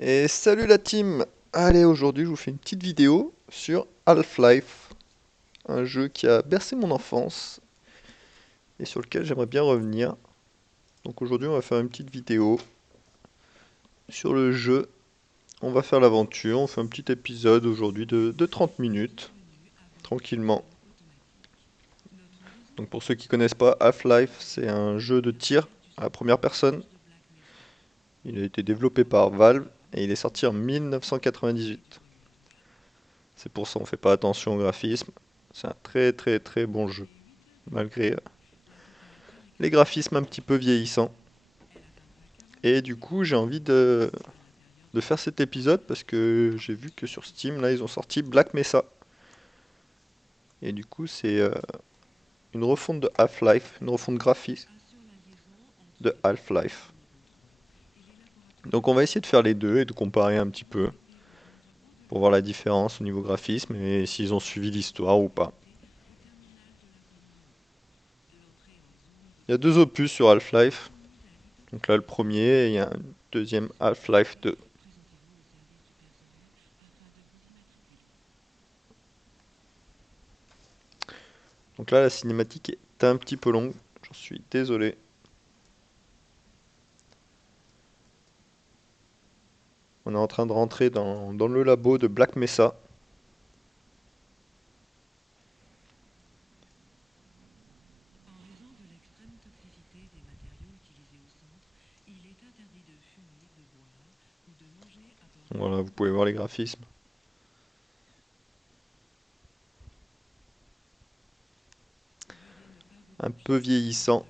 Et salut la team! Allez, aujourd'hui je vous fais une petite vidéo sur Half-Life, un jeu qui a bercé mon enfance et sur lequel j'aimerais bien revenir. Donc aujourd'hui on va faire une petite vidéo sur le jeu, on va faire l'aventure, on fait un petit épisode aujourd'hui de 30 minutes, tranquillement. Donc pour ceux qui connaissent pas, Half-Life c'est un jeu de tir à la première personne. Il a été développé par Valve et il est sorti en 1998. C'est pour ça on fait pas attention au graphisme. C'est un très très très bon jeu, malgré les graphismes un petit peu vieillissants. Et du coup j'ai envie de faire cet épisode parce que j'ai vu que sur Steam là ils ont sorti Black Mesa. Et du coup c'est une refonte de Half-Life, une refonte graphique de Half-Life. Donc on va essayer de faire les deux et de comparer un petit peu pour voir la différence au niveau graphisme et s'ils ont suivi l'histoire ou pas. Il y a deux opus sur Half-Life. Donc là le premier et il y a un deuxième Half-Life 2. Donc là la cinématique est un petit peu longue, j'en suis désolé. On est en train de rentrer dans le labo de Black Mesa. Voilà, vous pouvez voir les graphismes. Un peu vieillissant,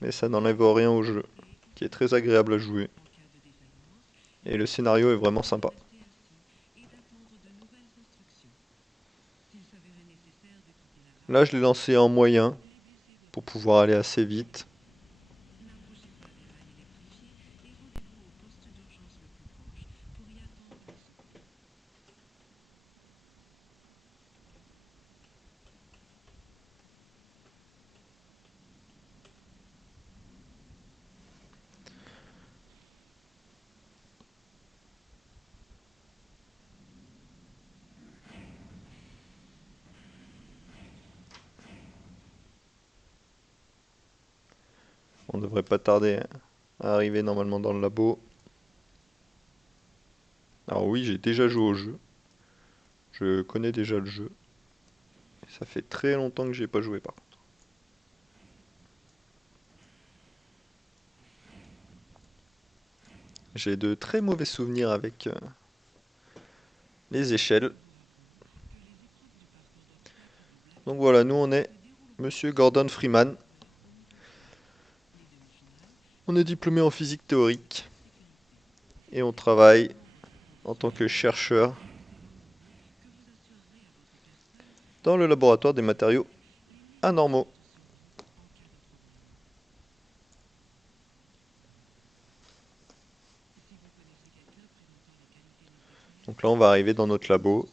mais ça n'enlève rien au jeu, qui est très agréable à jouer. Et le scénario est vraiment sympa. Là, je l'ai lancé en moyen, pour pouvoir aller assez vite. On devrait pas tarder à arriver normalement dans le labo. Alors oui, j'ai déjà joué au jeu. Je connais déjà le jeu. Ça fait très longtemps que j'ai pas joué par contre. J'ai de très mauvais souvenirs avec les échelles. Donc voilà, nous on est Monsieur Gordon Freeman. On est diplômé en physique théorique et on travaille en tant que chercheur dans le laboratoire des matériaux anormaux. Donc là on va arriver dans notre labo.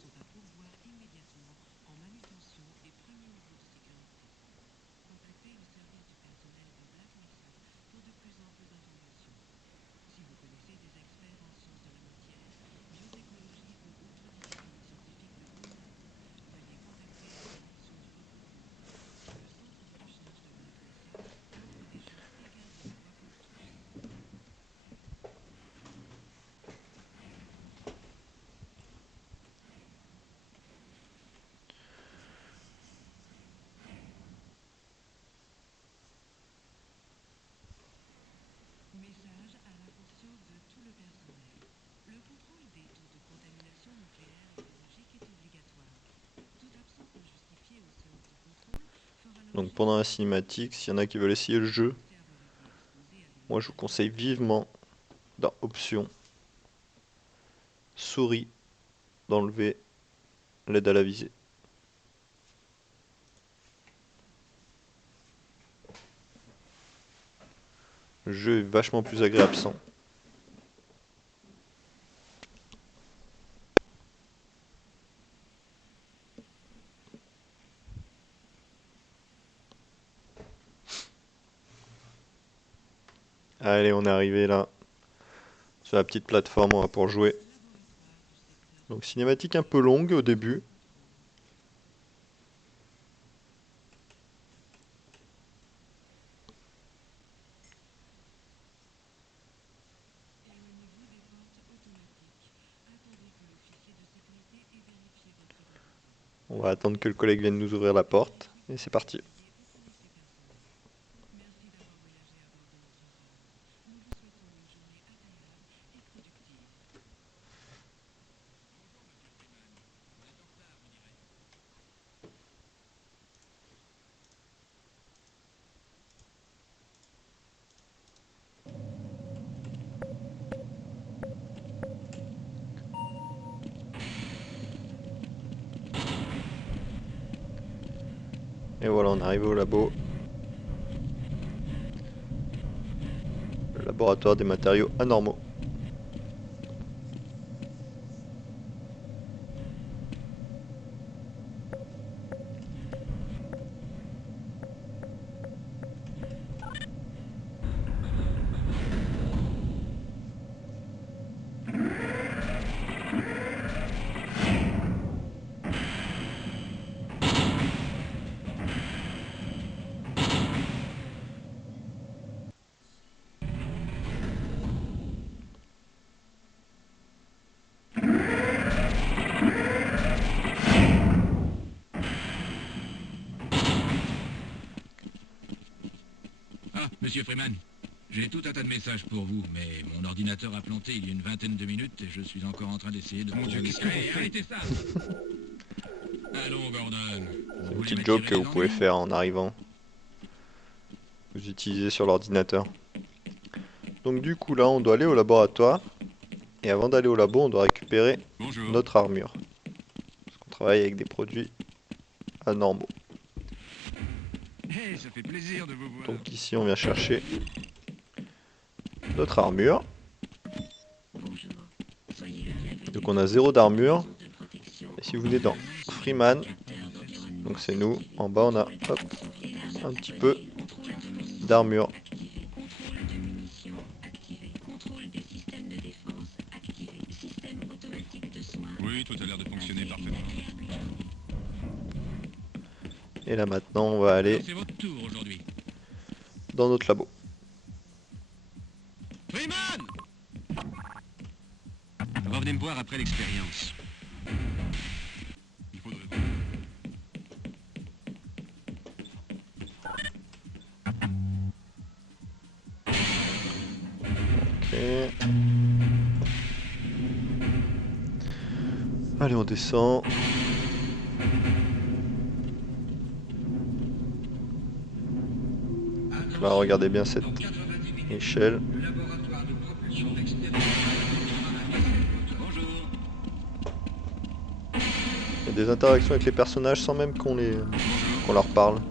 Donc pendant la cinématique, s'il y en a qui veulent essayer le jeu, moi je vous conseille vivement dans Options, Souris, d'enlever l'aide à la visée. Le jeu est vachement plus agréable sans. Allez, on est arrivé là, sur la petite plateforme pour jouer. Donc cinématique un peu longue au début. On va attendre que le collègue vienne nous ouvrir la porte. Et c'est parti. Et voilà, on arrive au labo. Le laboratoire des matériaux anormaux. Ah, monsieur Freeman, j'ai tout un tas de messages pour vous, mais mon ordinateur a planté il y a une vingtaine de minutes et je suis encore en train d'essayer de... Mon Dieu, qu'est-ce que... Hey, arrêtez ça! Allons, Gordon. Un petit joke que vous pouvez faire en arrivant. Vous utilisez sur l'ordinateur. Donc du coup là, on doit aller au laboratoire. Et avant d'aller au labo, on doit récupérer notre armure. Parce qu'on travaille avec des produits anormaux. Hey, ça fait plaisir de vous voir. Donc ici, on vient chercher notre armure. Donc on a 0 d'armure. Et si vous venez dans Freeman, donc c'est nous, en bas on a hop, un petit peu d'armure. Oui, tout a l'air de fonctionner parfaitement. Et là maintenant, on va aller C'est votre tour aujourd'hui. dans notre labo. Freeman! Revenez me voir après l'expérience. Il faudrait... Ok. Allez, on descend. Là, regardez bien cette échelle. Il y a des interactions avec les personnages sans même qu'on leur parle.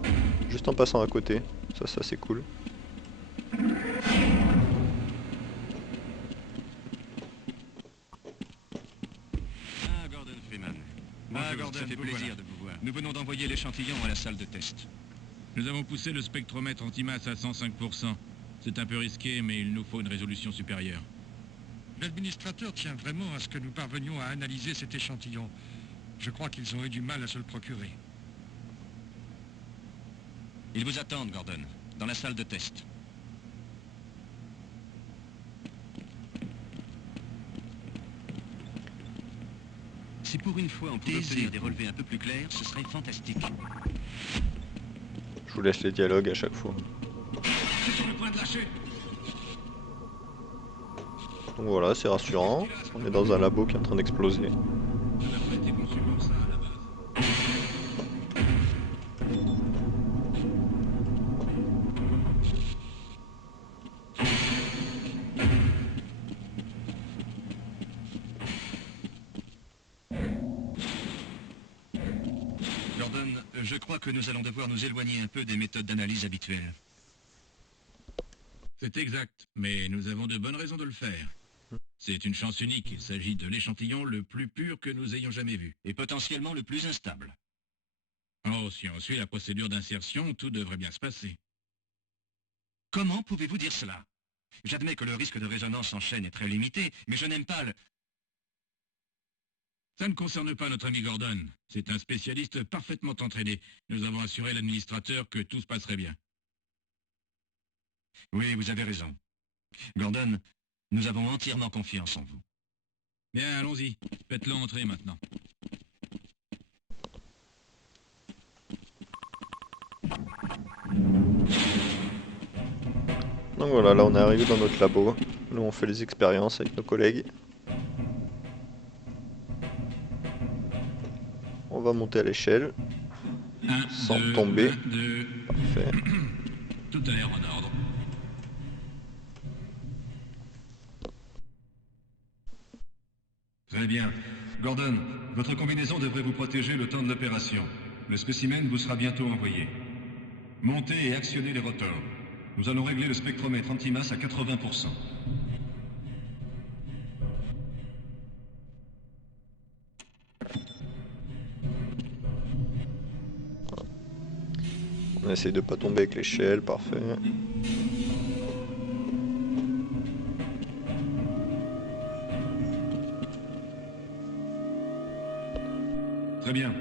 Juste en passant à côté. Ça c'est cool. Ah, Gordon Freeman. Ah, Gordon, ça fait plaisir de vous voir. Nous venons d'envoyer l'échantillon à la salle de test. Nous avons poussé le spectromètre antimasse à 105%. C'est un peu risqué, mais il nous faut une résolution supérieure. L'administrateur tient vraiment à ce que nous parvenions à analyser cet échantillon. Je crois qu'ils ont eu du mal à se le procurer. Ils vous attendent, Gordon, dans la salle de test. Si pour une fois on pouvait obtenir des relevés un peu plus clairs, ce serait fantastique. Je vous laisse les dialogues à chaque fois. Sur le point de lâcher. Donc voilà, c'est rassurant. On est dans un labo qui est en train d'exploser. Ça n'a pas été conçu comme ça à la base. Gordon, je crois que nous allons devoir nous éloigner un peu des méthodes d'analyse habituelles. C'est exact, mais nous avons de bonnes raisons de le faire. C'est une chance unique, il s'agit de l'échantillon le plus pur que nous ayons jamais vu. Et potentiellement le plus instable. Oh, si on suit la procédure d'insertion, tout devrait bien se passer. Comment pouvez-vous dire cela? J'admets que le risque de résonance en chaîne est très limité, mais je n'aime pas le... Ça ne concerne pas notre ami Gordon. C'est un spécialiste parfaitement entraîné. Nous avons assuré l'administrateur que tout se passerait bien. Oui, vous avez raison. Gordon, nous avons entièrement confiance en vous. Bien, allons-y. Faites-le entrer maintenant. Donc voilà, là on est arrivé dans notre labo. Nous on fait les expériences avec nos collègues. On va monter à l'échelle. Sans tomber. 1, 2. Parfait. Tout a l'air en ordre. Très bien. Gordon, votre combinaison devrait vous protéger le temps de l'opération. Le spécimen vous sera bientôt envoyé. Montez et actionnez les rotors. Nous allons régler le spectromètre antimasse à 80%. On essaye de pas tomber avec l'échelle, parfait. Très bien.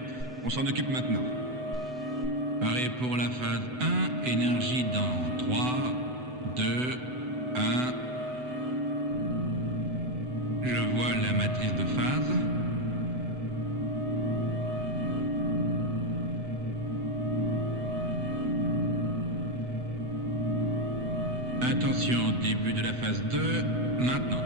On s'en occupe maintenant. Paré pour la phase 1, énergie dans 3, 2, 1. Je vois la matrice de phase. Attention, début de la phase 2, maintenant.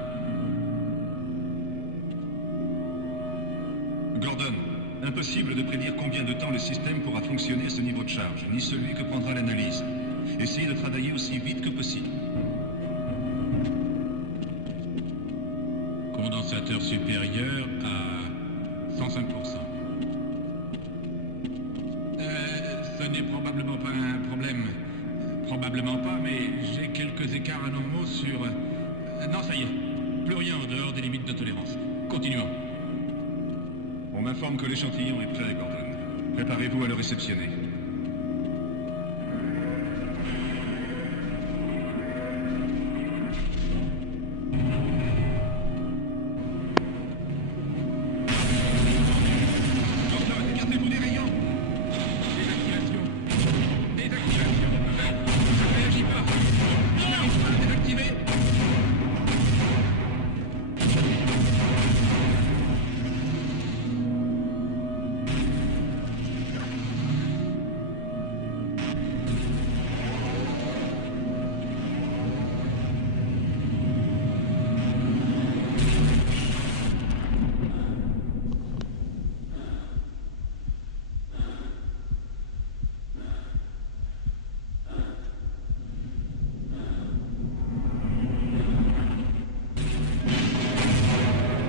Gordon, impossible de prédire combien de temps le système pourra fonctionner à ce niveau de charge, ni celui que prendra l'analyse. Essayez de travailler aussi vite que possible. Condensateur supérieur à 105%. Ce n'est probablement pas un problème. Probablement pas, mais j'ai quelques écarts anormaux sur... Non, ça y est. Plus rien en dehors des limites de tolérance. Continuons. On m'informe que l'échantillon est prêt, Gordon. Préparez-vous à le réceptionner. Gordon, écartez-vous des rayons. Désactivation. Désactivation. Ça ne réagit pas. Je n'arrive pas à désactiver.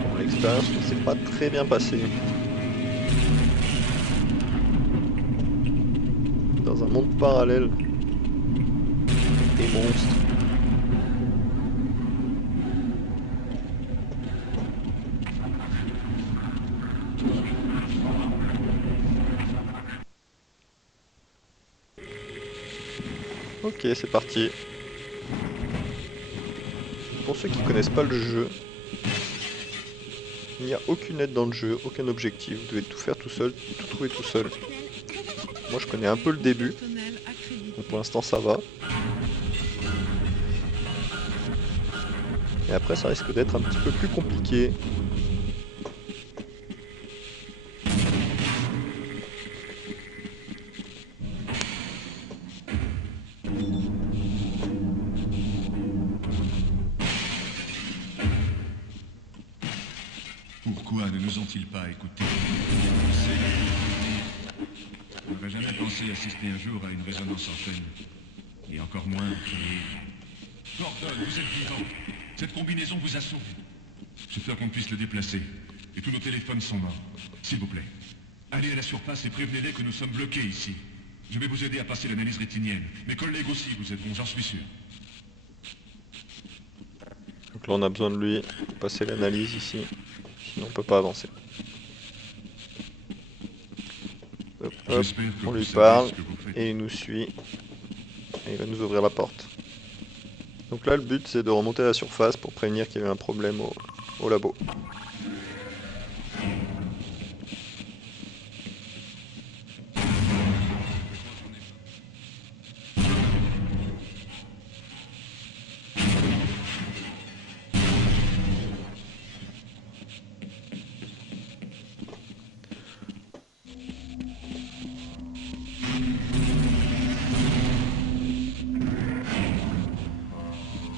Bon, l'expérience ne s'est pas très bien passée. Dans un monde parallèle. Des monstres. Ok, c'est parti. Pour ceux qui connaissent pas le jeu, il n'y a aucune aide dans le jeu, aucun objectif. Vous devez tout faire tout seul, tout trouver tout seul. Moi je connais un peu le début, donc pour l'instant ça va. Et après ça risque d'être un petit peu plus compliqué. Pourquoi ne nous ont-ils pas écoutés? On n'aurait jamais pensé assister un jour à une résonance en chaîne. Et encore moins créer... Gordon, vous êtes vivant. Cette combinaison vous a sauvé. J'espère qu'on puisse le déplacer. Et tous nos téléphones sont morts. S'il vous plaît, allez à la surface et prévenez-les que nous sommes bloqués ici. Je vais vous aider à passer l'analyse rétinienne. Mes collègues aussi vous aideront, j'en suis sûr. Donc là on a besoin de lui pour passer l'analyse ici. Sinon on peut pas avancer. Hop, hop, on lui parle et il nous suit. Et il va nous ouvrir la porte. Donc là le but c'est de remonter à la surface pour prévenir qu'il y a eu un problème au labo.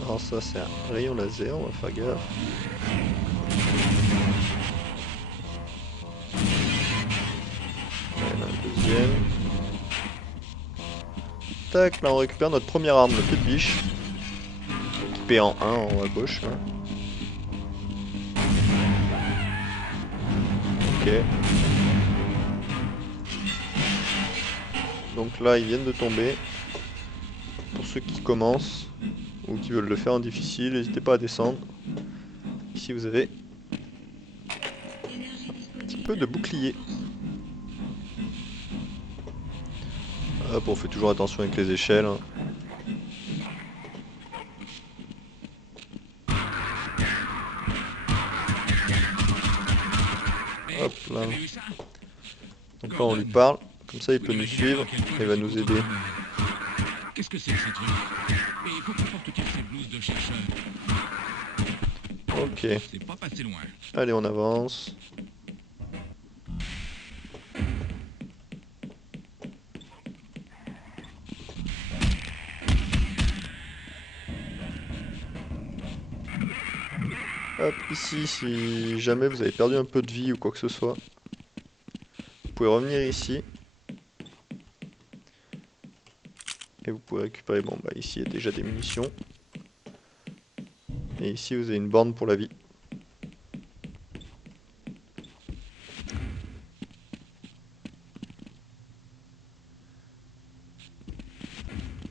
Alors ça c'est un rayon laser, on va faire gaffe. Voilà, un deuxième. Tac, là on récupère notre première arme, le pied de biche. Équipé en 1 en haut à gauche. Hein. Ok. Donc là ils viennent de tomber. Pour ceux qui commencent ou qui veulent le faire en difficile, n'hésitez pas à descendre. Ici vous avez un petit peu de bouclier. Hop, on fait toujours attention avec les échelles. Hein. Hop là. Donc là on lui parle, comme ça il peut nous suivre et il va nous aider. Qu'est-ce que c'est que ces trucs? Et pourquoi portent-ils ces blouses de chercheurs? Ok. C'est pas passé loin. Allez on avance. Hop, ici, si jamais vous avez perdu un peu de vie ou quoi que ce soit, vous pouvez revenir ici. Et vous pouvez récupérer, bon bah ici il y a déjà des munitions. Et ici vous avez une borne pour la vie.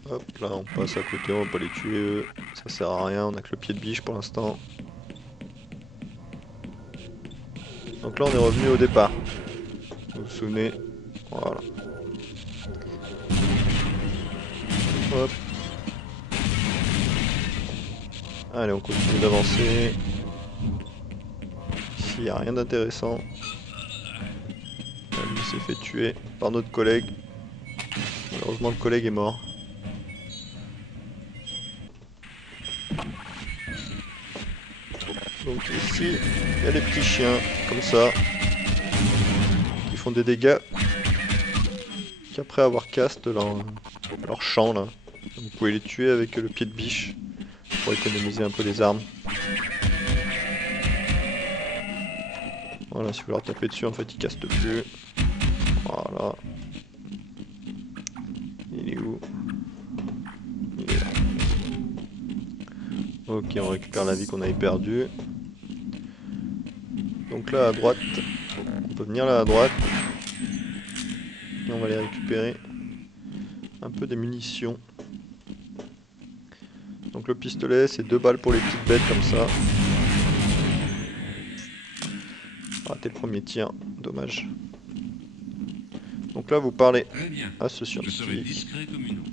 Hop, là on passe à côté, on va pas les tuer eux. Ça sert à rien, on a que le pied de biche pour l'instant. Donc là on est revenu au départ. Vous vous souvenez? Voilà. Hop. Allez, on continue d'avancer. Ici, il n'y a rien d'intéressant. Il s'est fait tuer par notre collègue. Malheureusement, le collègue est mort. Donc ici, il y a les petits chiens, comme ça, qui font des dégâts. Qu'après avoir cast leur champ, là. Vous pouvez les tuer avec le pied de biche pour économiser un peu les armes. Voilà, si vous leur tapez dessus, en fait, ils castent plus. Voilà. Il est où? Il est là. Ok, on récupère la vie qu'on avait perdue. Donc là, à droite, on peut venir là à droite. Et on va aller récupérer un peu des munitions. Donc le pistolet, c'est 2 balles pour les petites bêtes comme ça. Raté le premier tir, dommage. Donc là, vous parlez à ce scientifique. Discret comme une eau.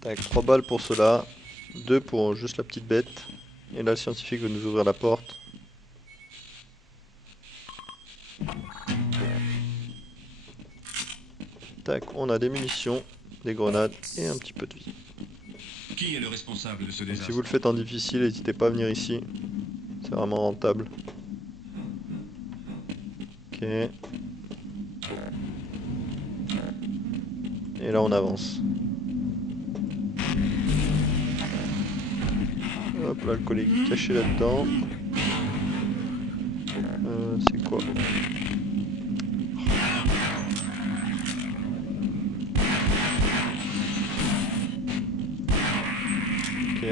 Tac, 3 balles pour cela, 2 pour juste la petite bête. Et là, le scientifique veut nous ouvrir la porte. Tac, on a des munitions, des grenades et un petit peu de vie. Qui est le responsable de ce Donc, désastre? si vous le faites en difficile, n'hésitez pas à venir ici. C'est vraiment rentable. Ok. Et là, on avance. Hop là, le collègue est caché là-dedans. C'est quoi? Ok,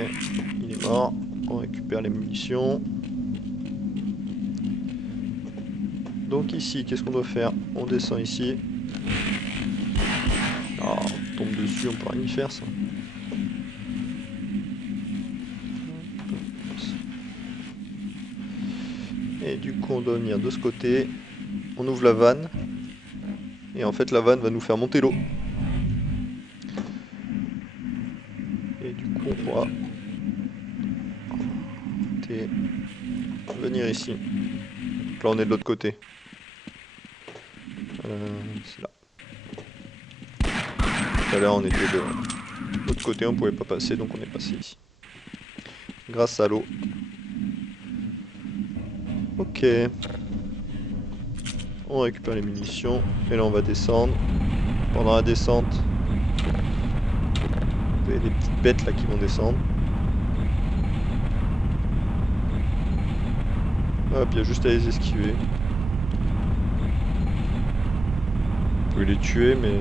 il est mort. On récupère les munitions. Donc ici, qu'est-ce qu'on doit faire? On descend ici. Oh, on tombe dessus, on peut rien y faire ça. Et du coup, on doit venir de ce côté. On ouvre la vanne. Et en fait la vanne va nous faire monter l'eau. Et du coup on pourra venir ici. Donc là on est de l'autre côté. C'est là. Tout à l'heure on était de l'autre côté, on pouvait pas passer, donc on est passé ici. Grâce à l'eau. Ok. On récupère les munitions. Et là on va descendre. Pendant la descente, vous avez des petites bêtes là qui vont descendre. Hop, il y a juste à les esquiver. Vous pouvez les tuer, mais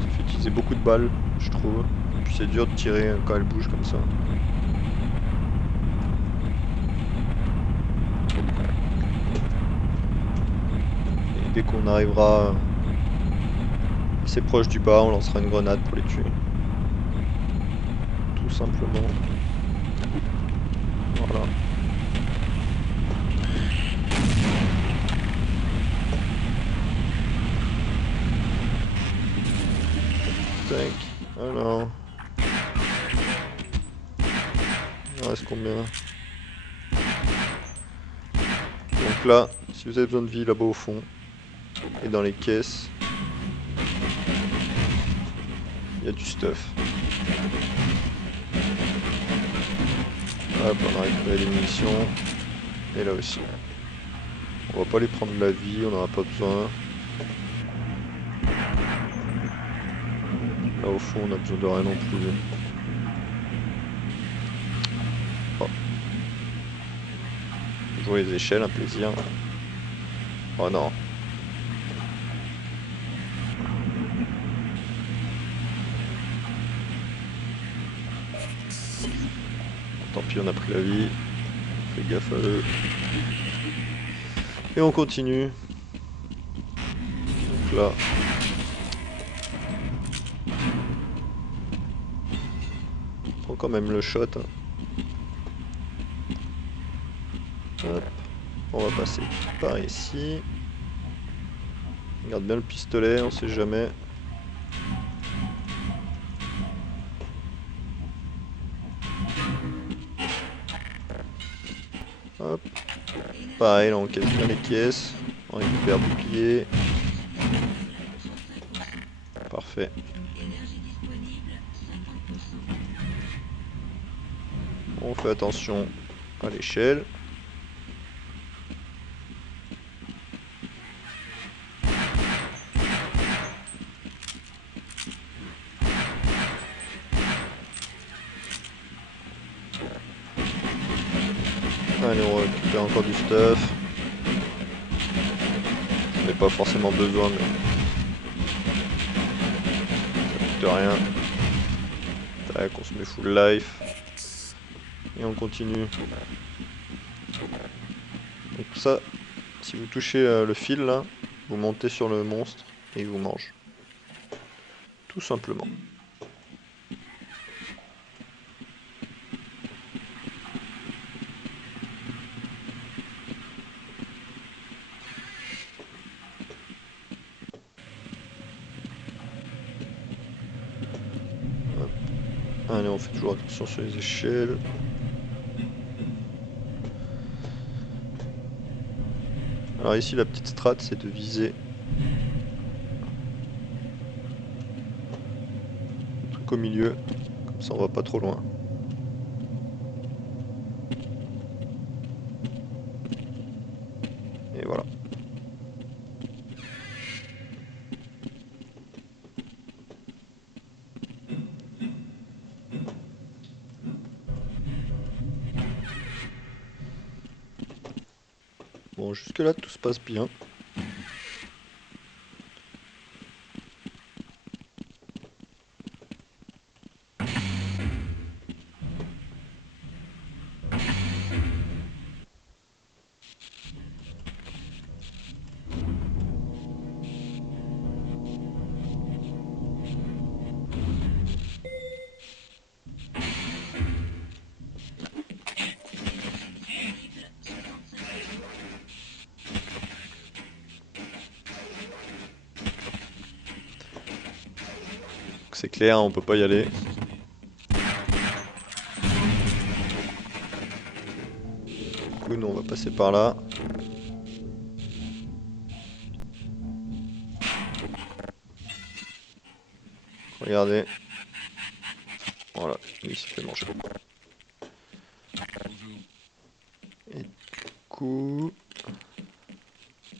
ça fait utiliser beaucoup de balles, je trouve. Puis c'est dur de tirer quand elles bougent comme ça. Et dès qu'on arrivera assez proche du bas, on lancera une grenade pour les tuer. Tout simplement. Voilà. Tac. Alors. Il en reste combien? Donc là, si vous avez besoin de vie là-bas au fond, et dans les caisses, il y a du stuff. Hop, on a récupéré des munitions. Et là aussi. On va pas les prendre de la vie, on n'en a pas besoin. Là au fond on a besoin de rien non plus. Oh. Jouer les échelles, un plaisir. Oh non. Tant pis, on a pris la vie. Fais gaffe à eux. Et on continue. Donc là. On prend quand même le shot. Hop. On va passer par ici. On garde bien le pistolet, on sait jamais. Hop. Pareil, là on casse bien les caisses. On récupère bouclier. Parfait. On fait attention à l'échelle. Allez, on récupère encore du stuff. On n'a pas forcément besoin, mais ça coûte rien. Tac, on se met full life. Et on continue. Donc ça, si vous touchez le fil là, vous montez sur le monstre et il vous mange. Tout simplement. Hop. Allez, on fait toujours attention sur les échelles. Alors ici la petite strat c'est de viser le truc au milieu, comme ça on va pas trop loin. Et voilà. Bon, jusque là tout se passe bien. c'est clair, on peut pas y aller. Du coup, nous on va passer par là. Regardez. Voilà, il s'est fait manger. Et du coup,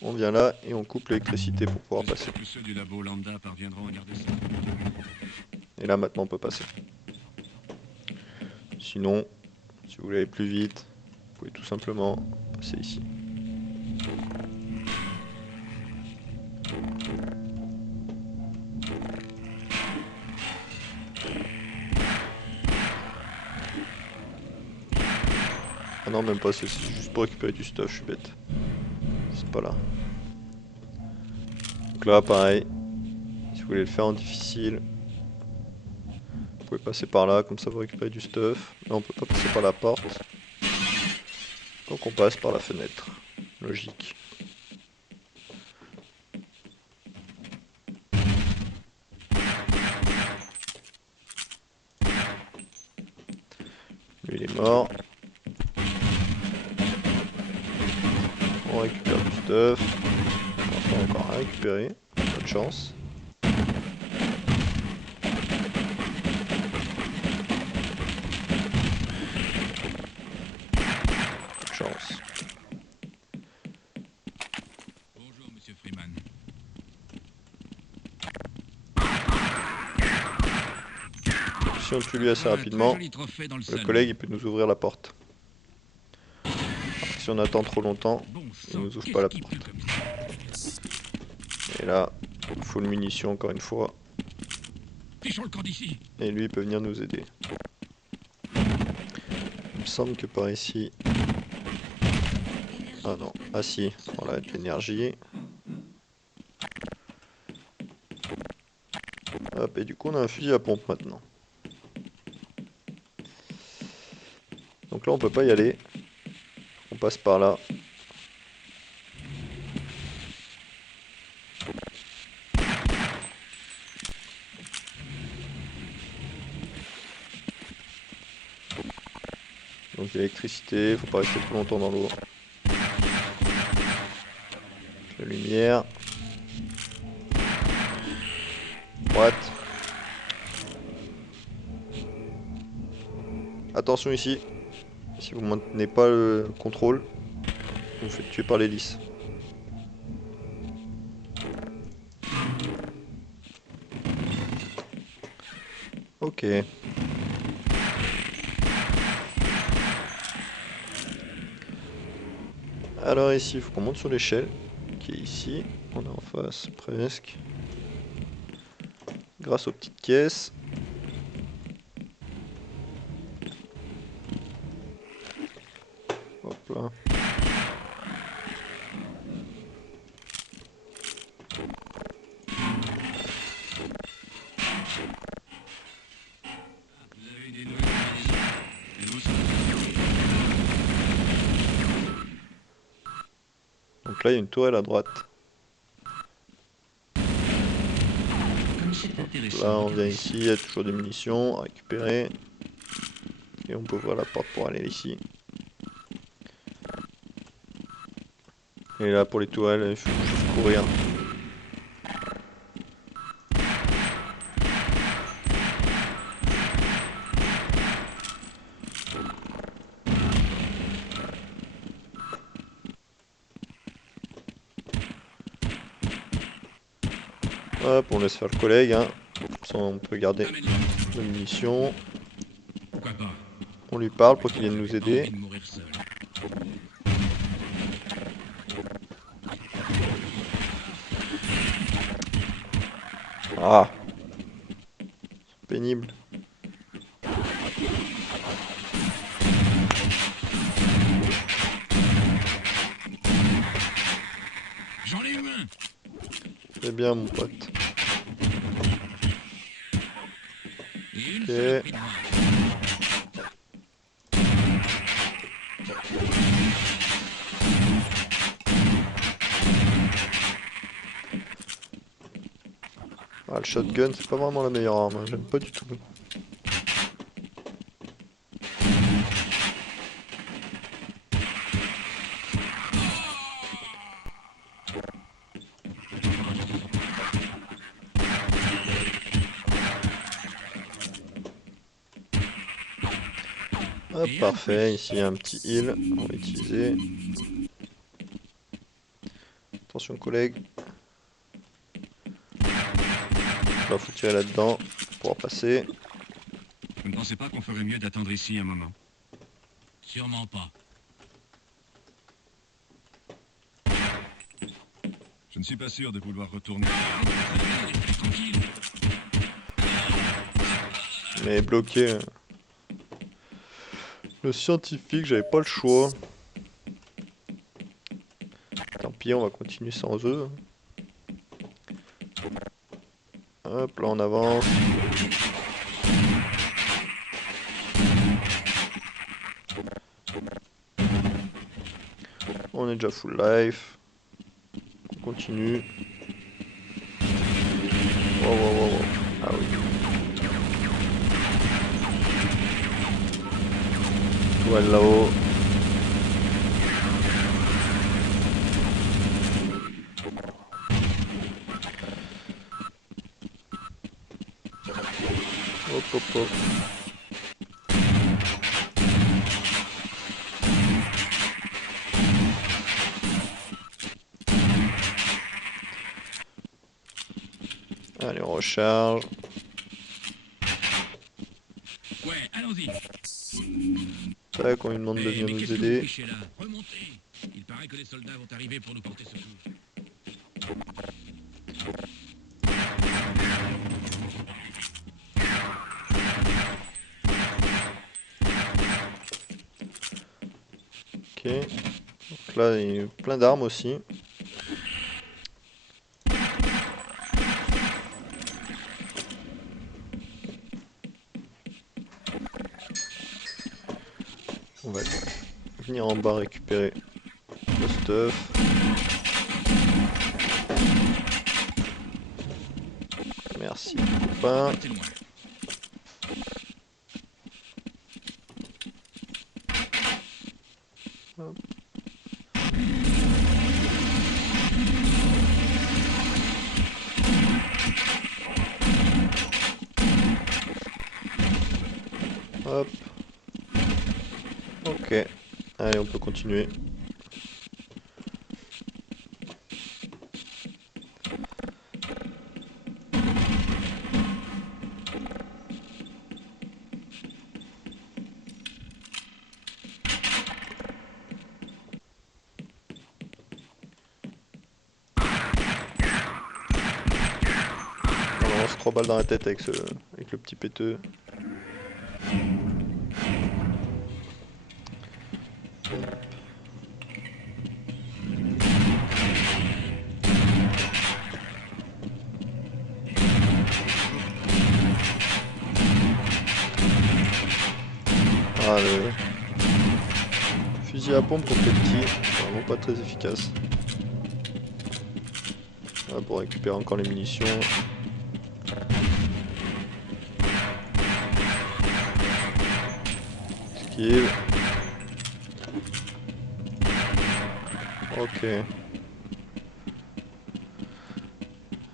on vient là et on coupe l'électricité pour pouvoir passer. Tous ceux du labo Lambda parviendront à garder ça. Et là maintenant on peut passer. Sinon, si vous voulez aller plus vite, vous pouvez tout simplement passer ici. Ah non, même pas, c'est juste pour récupérer du stuff, je suis bête. C'est pas là. Donc là, pareil, si vous voulez le faire en difficile, vous pouvez passer par là, comme ça vous récupérez du stuff. Là, on peut pas passer par la porte. Donc on passe par la fenêtre. Logique. Lui, il est mort. On récupère du stuff. On va encore rien récupérer. Pas de chance. Pas de chance. Bonjour, monsieur Freeman. Si on le tue lui assez rapidement, le collègue il peut nous ouvrir la porte. Alors, si on attend trop longtemps, il nous ouvre pas la porte. Et là, full munitions encore une fois. Fichons le camp d'ici. Et lui il peut venir nous aider. Il me semble que par ici... Ah non, ah si, voilà de l'énergie. Hop, et du coup on a un fusil à pompe maintenant. Donc là on peut pas y aller. On passe par là. Donc l'électricité, faut pas rester trop longtemps dans l'eau. La lumière. Droite. Attention ici. Si vous maintenez pas le contrôle, vous vous faites tuer par l'hélice. Ok. Alors ici, il faut qu'on monte sur l'échelle, qui est ici. On est en face, presque. Grâce aux petites caisses. Hop là. Donc là, il y a une tourelle à droite. Là, on vient ici, il y a toujours des munitions à récupérer. Et on peut ouvrir la porte pour aller ici. Et là, pour les tourelles, il faut juste courir. Hop, on laisse faire le collègue, hein. Comme ça, on peut garder nos munitions. Pourquoi pas? On lui parle pour qu'il vienne nous aider. Ah, pénible. J'en ai eu un. C'est bien, mon pote. Ok. On va le shotgun, c'est pas vraiment la meilleure arme, hein, j'aime pas du tout. Hop, parfait, ici il y a un petit heal, on va utiliser. Attention collègue. Là faut tirer là-dedans pour pouvoir passer. Vous ne pensez pas qu'on ferait mieux d'attendre ici un moment? Sûrement pas. Je ne suis pas sûr de vouloir retourner. Tranquille. Mais bloqué. Le scientifique, j'avais pas le choix. Tant pis, on va continuer sans eux. Hop, là on avance. On est déjà full life. On continue. Wow, wow, wow, wow. Ah oui. Voilà là-haut. Hop, hop, hop. Allez, on recharge. Ouais, allons-y. Tac, on lui demande de Mais venir nous qu'est-ce que vous aider. fichez là? Remontez. Il paraît que les soldats vont arriver pour nous porter secours. Ok. Donc là, il y a plein d'armes aussi. On va venir en bas récupérer le stuff. Merci, copain. Partez-moi. Hop. Ok. Allez, on peut continuer. On lance 3 balles dans la tête avec le petit péteux. Ah, le fusil à pompe contre les petits, vraiment pas très efficace. Voilà, pour récupérer encore les munitions. Esquive. Ok.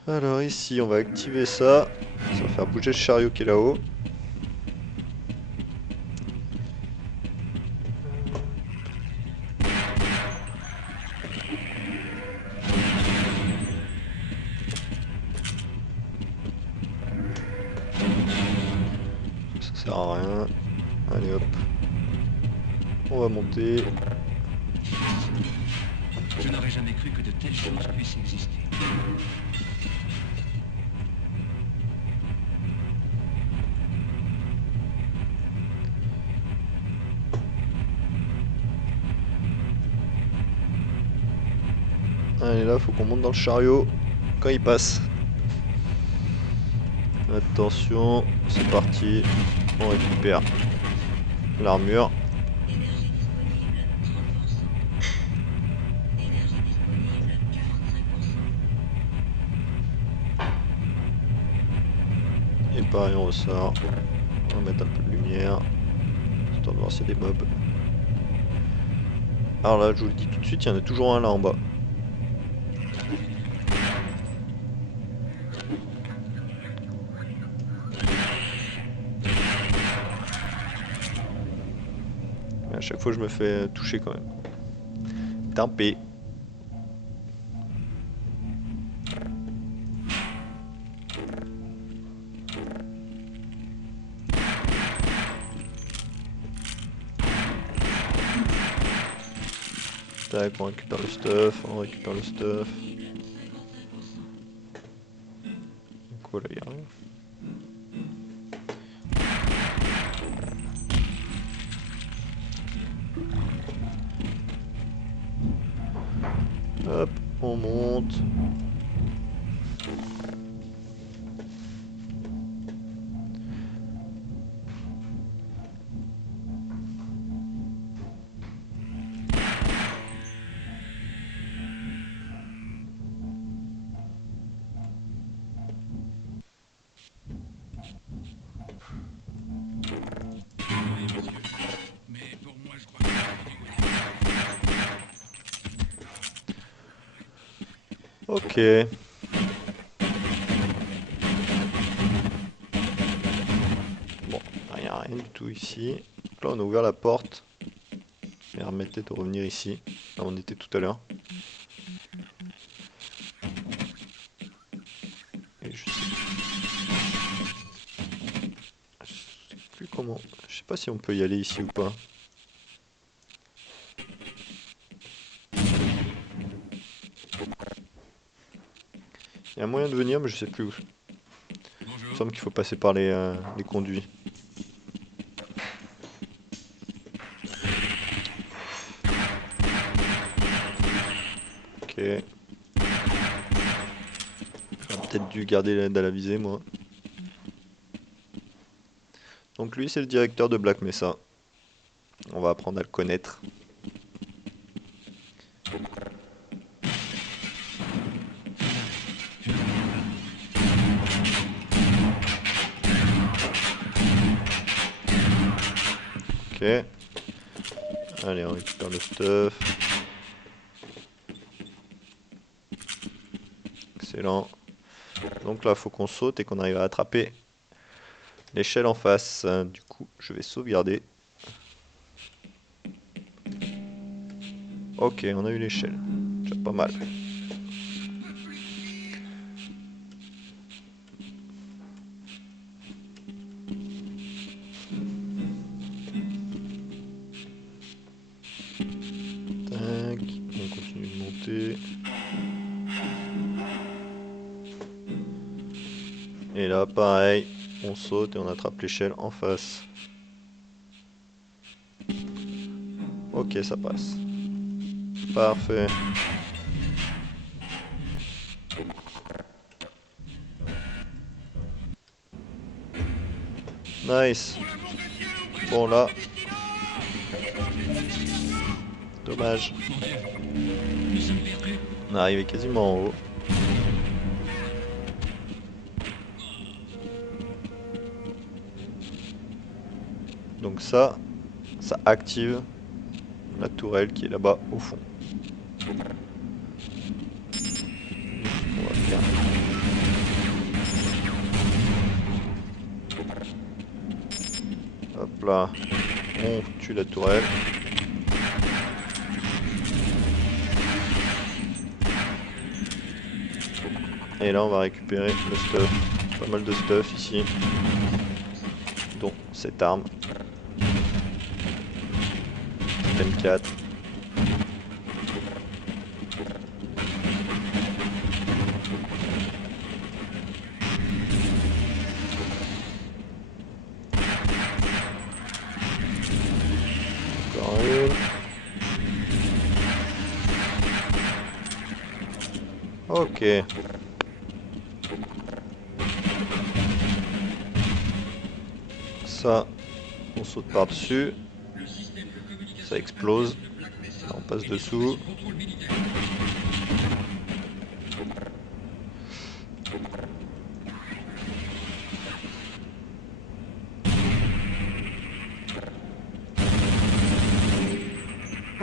Alors ici, on va activer ça. Ça va faire bouger le chariot qui est là-haut. Ça sert à rien. Allez hop. On va monter. Je n'aurais jamais cru que de telles choses puissent exister. Allez là, faut qu'on monte dans le chariot quand il passe. Attention, c'est parti. On récupère l'armure. Énergie disponible 30%. Énergie disponible 45%. Et pareil, on ressort. On va mettre un peu de lumière. Histoire de voir s'il y a des mobs. Alors là, je vous le dis tout de suite, il y en a toujours un là en bas. Et à chaque fois, je me fais toucher quand même. Tant pis. Tac, on récupère le stuff, on récupère le stuff. Quoi là, y'a rien. Hop, on monte. Mais pour moi, je crois que Ok. Bon, il n'y a rien du tout ici. Donc là, on a ouvert la porte. Et remettez de revenir ici. Là, on était tout à l'heure. Et je sais plus comment. Je sais pas si on peut y aller ici ou pas. Il y a un moyen de venir, mais je sais plus où. Il me semble qu'il faut passer par les conduits. Ok. J'aurais peut-être dû garder l'aide à la visée, moi. Donc lui, c'est le directeur de Black Mesa. On va apprendre à le connaître. Ok. Allez, on récupère le stuff. Excellent. Donc là, faut qu'on saute et qu'on arrive à attraper l'échelle en face. Du coup, je vais sauvegarder. Ok, on a eu l'échelle. Déjà pas mal. Tac, on continue de monter. Et là, pareil, on saute et on attrape l'échelle en face. Ok, ça passe. Parfait. Nice. Bon là. Dommage. On est arrivé quasiment en haut. Donc ça active la tourelle qui est là-bas au fond. On va faire. Hop là, on tue la tourelle. Et là on va récupérer le stuff. Pas mal de stuff ici. Dont cette arme. M4. Encore une. Ok. Ça, on saute par-dessus. Ça explose. Là, on passe dessous.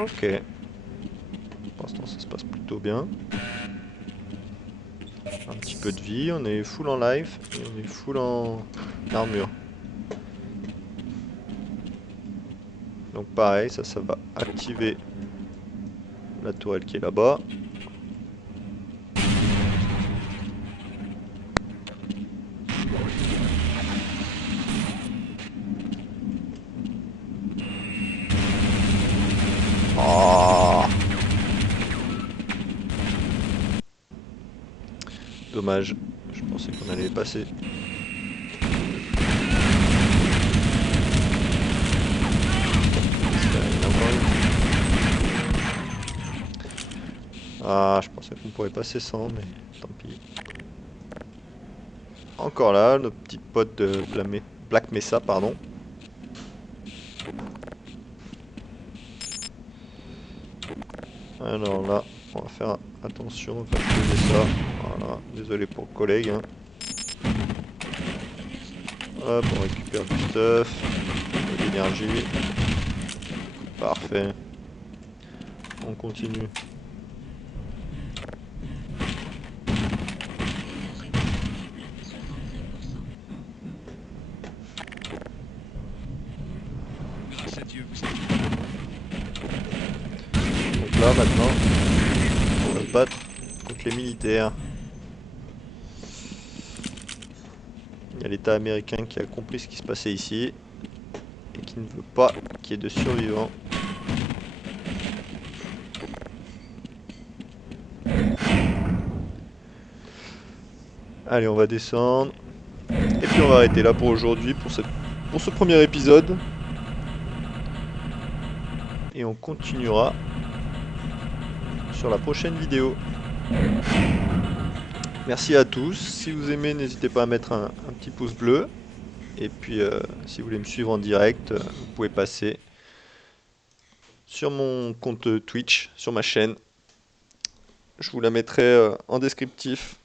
Ok. Pour l'instant, ça se passe plutôt bien. Un petit peu de vie, on est full en life et on est full en armure. Donc pareil, ça va activer la tourelle qui est là-bas. Oh, dommage, je pensais qu'on allait passer. Ah, je pensais qu'on pourrait passer sans, mais tant pis. Encore là, nos petits potes de Black Mesa, pardon. Alors là, on va faire attention, on va poser ça. Voilà, désolé pour le collègue. Hein. Hop, on récupère du stuff, de l'énergie. Parfait. On continue. Grâce à Dieu, vous êtes... Donc là maintenant, on va se battre contre les militaires. Il y a l'État américain qui a compris ce qui se passait ici et qui ne veut pas qu'il y ait de survivants. Allez, on va descendre. Et puis on va arrêter là pour aujourd'hui, pour ce premier épisode. Et on continuera sur la prochaine vidéo. Merci à tous. Si vous aimez, n'hésitez pas à mettre un petit pouce bleu. Et puis, si vous voulez me suivre en direct, vous pouvez passer sur mon compte Twitch, sur ma chaîne. Je vous la mettrai en descriptif.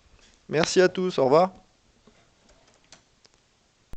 Merci à tous, au revoir.